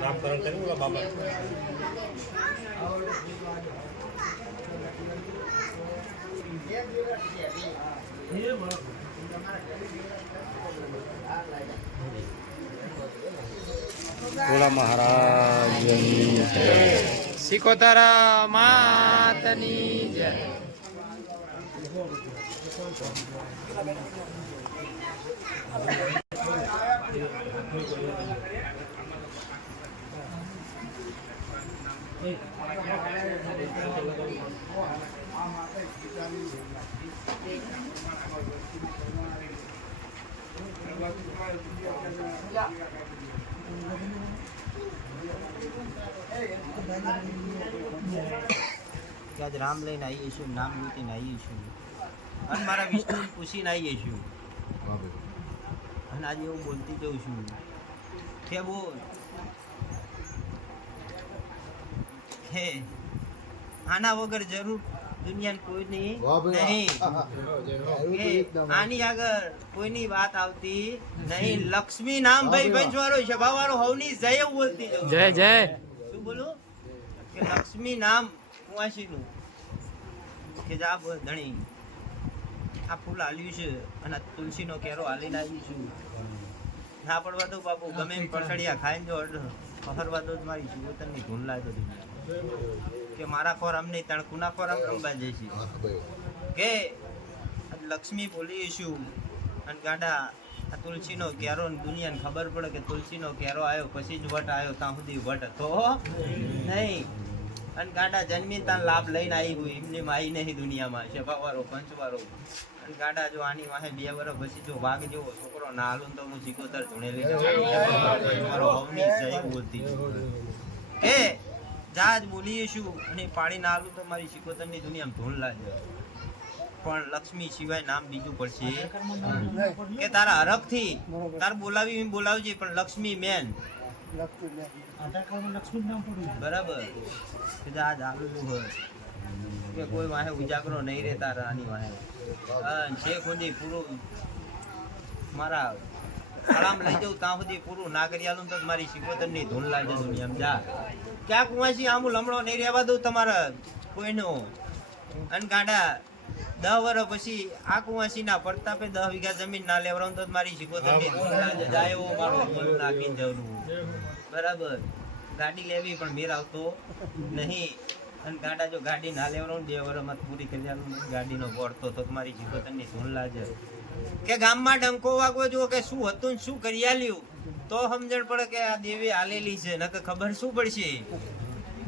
નામકરણ કર્યું બાબા ભોળા મહારાજની સિકોતરા માતની જય. Yeah. કે આજ રામ લઈને આવીએ છીએ નામ લૂંટીને આવીએ છીએ. અને મારા વિષ્ણુ પૂછીને આવીએ છીએ. અને આજે એવું બોલતી જઉં છું. કે બોલ. હે. આના વગર જરૂર દુનિયાની કોઈની નહીં. આની આગળ કોઈની વાત આવતી નહીં. લક્ષ્મી નામ ભાઈ પંચવાળો સભાવાળો હવની જય એવું બોલતી જઉં જય જય. શું બોલું? કે લક્ષ્મી નામ કુંવાસીનું કે જા ધણી. આ ફૂલ હાલ્યું છે અને તુલસીનો કેરો હાલીને આવી છું. ના પડવા દો બાપુ, ગમે એમ પછડિયા ખાઈને જો પહરવા દો જ મારી જીવતનની ધૂન લાગે કે મારા ખોર આમ નહીં તણ કુના ખોર આમ રમવા જઈશ કે લક્ષ્મી બોલી છું અને ગાડા, આ તુલસીનો ને દુનિયાને ખબર પડે કે તુલસીનો કેરો આવ્યો પછી જ વટ આવ્યો ત્યાં સુધી વટ હતો. નહીં. અને ગાડા જન્મી તાન લાભ લઈને આવી હોય એમની માઈ નહીં દુનિયામાં. શેફાવાળો પંચવાળો. અને ગાડા જો આની વાહે બે વર્ષ પછી જો વાઘ જેવો છોકરો ના હાલું તો હું સિકોતર ધૂણેલી મારો અવની જય બોલતી એ, જાજ બોલીએ શું? અને પાડી ના હાલું તો મારી સિકોતરની દુનિયામાં ધૂણ લાગે. પણ લક્ષ્મી સિવાય નામ બીજું પડશે. કે તારા હરખથી તાર બોલાવી બોલાવજે, પણ લક્ષ્મી મેન. બરાબર. કે કોઈ વાહે ઉજાગરો નહીં રહેતા રાની વાહે. છે ખુદી પૂરું મારા કળામ લઈ જાઉં ત્યાં સુધી પૂરું ના કરી આલું તો મારી સિકોતરની ધૂન લાગે દુનિયામાં. જા. ક્યાંક વાંચી આમ લમણો નહીં રહેવા દઉં તમારા કોઈનો. અને ગાડા દહ વર્ષ પછી આ કુવાસી ના પડતાપે દસ વીઘા જમીન ના લેવડાવું તો મારી ધૂન જાય એવો મારો મન નાખીને જવું. બરાબર. ગાડી લેવી પણ મેર આવતો નહીં. અને ગાડા જો ગાડી ના લેવાનું બે વર્ષમાં પૂરી કરી જવાનું ગાડીનો વળતો તો મારી જીવતનની ધૂન લાગે. કે ગામમાં ડંકો વાગવો જુઓ કે શું હતું ને શું કરી આલ્યું તો સમજણ પડે કે આ દેવી આલેલી છે. નકર ખબર શું પડશે?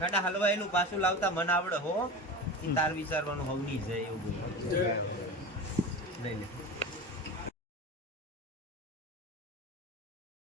ગાડા હલવાયેલું પાછું લાવતા મન આવડે હો. તાર વિચારવાનું હવની છે એવું બધું લઈ લે.